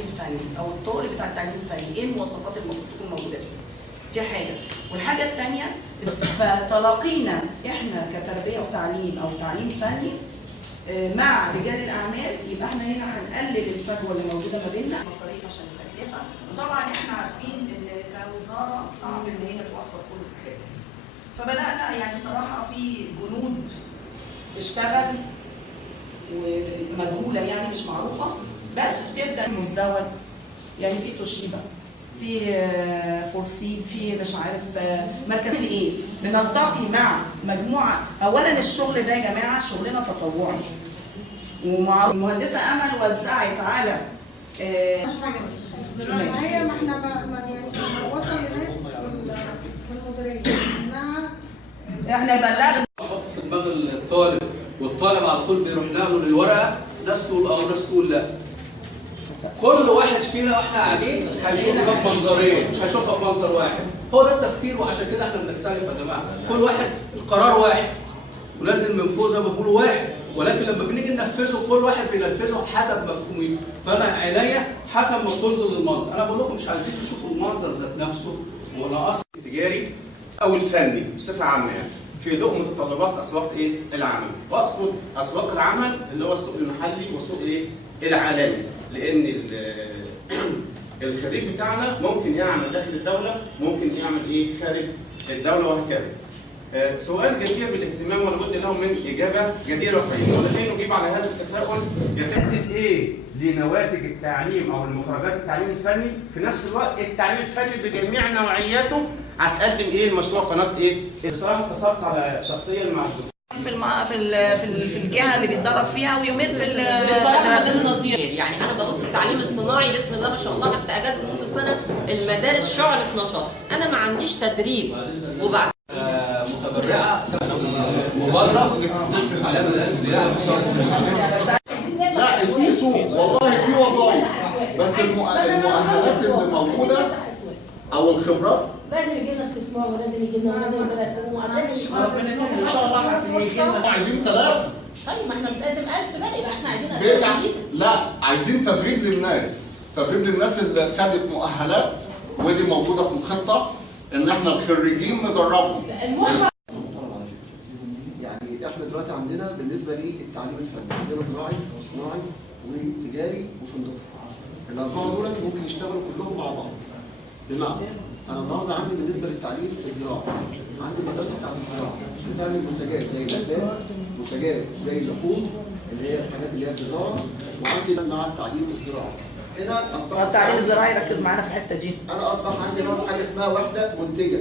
التعليم الفني او الطالب بتاع التعليم الفني، ايه المواصفات المفروض تكون موجوده فيه؟ دي حاجه. والحاجه الثانيه، فتلاقينا احنا كتربيه وتعليم او تعليم فني مع رجال الاعمال، يبقى احنا هنا هنقلل الفجوه اللي موجوده ما بيننا، مصاريف عشان التكلفه، وطبعا احنا عارفين ان كوزاره صعب ان هي توفر كل الحاجات دي. فبدانا يعني بصراحه في جنود تشتغل ومجهوله يعني مش معروفه، بس بتبدا مزدوج، يعني في توشيبا، في فورسيد، في مش عارف مركز ايه، بنلتقي مع مجموعه. اولا الشغل ده يا جماعه شغلنا تطوعي، ومع المهندسه امل وزعت على هي ما احنا يعني وصل لناس في المديريه انها احنا بلغنا في دماغ الطالب، والطالب على طول بيروح له للورقه، ناس تقول اه وناس تقول لا. كل واحد فينا واحنا قاعدين هيشوفها بمنظرين، مش هيشوفها بمنظر واحد. هو ده التفكير، وعشان كده احنا بنختلف يا جماعه. كل واحد القرار واحد ولازم من زي ما بيقولوا واحد، ولكن لما بنيجي ننفذه كل واحد بينفذه حسب مفهومه. فانا عينيا حسب ما بتنزل للمنظر. انا بقول لكم مش عايزين تشوفوا المنظر ذات نفسه ولا اصلا التجاري او الفني بصفه عامه، يعني في ضوء متطلبات اسواق العمل. واقصد اسواق العمل اللي هو السوق المحلي والسوق العالمي، لان الخريج بتاعنا ممكن يعمل داخل الدوله، ممكن يعمل خارج الدوله وهكذا. سؤال جدير بالاهتمام ولابد له من اجابه جديره وقيمه، ولكي نجيب على هذا التساؤل يتم لنواتج التعليم او لمخرجات التعليم الفني، في نفس الوقت التعليم الفني بجميع نوعياته هتقدم المشروع قناه بصراحه اتصلت على شخصيا مع في الجهه اللي بيتدرب فيها، ويومين في بصراحه ده نظير. يعني انا ببص التعليم الصناعي بسم الله ما شاء الله، حتى اجازه نص السنه المدارس شعلة نشاط. انا ما عنديش تدريب وبعد متبرعه مبادره نصرف عليها بالالف ريال. لا في سوق والله، في وظائف، بس المؤهلات اللي موجوده او الخبرات لازم يجي لنا استثمار، ولازم يجي لنا ان شاء الله عايزين 3. طيب ما احنا بنقدم 1000 بقى، يبقى احنا عايزين اسواق جديده. لا، عايزين تدريب للناس، تدريب للناس اللي خدت مؤهلات، ودي موجوده في الخطه ان احنا الخريجين ندربهم. يعني احنا دلوقتي عندنا بالنسبه للتعليم الفني عندنا زراعي وصناعي وتجاري وفندقي. الاربعه دول ممكن يشتغلوا كلهم مع بعض. بمعنى انا النهارده عندي بالنسبه للتعليم الزراعي، عندي المدرسه بتاعت الزراعه بتعمل منتجات زي الالبان، منتجات زي اللحوم اللي هي الحاجات اللي هي الجزاره، وعندي مع التعليم الزراعي. هنا اصبح التعليم الزراعي ركز معانا في الحته دي. انا اصبح عندي حاجه اسمها وحده منتجه.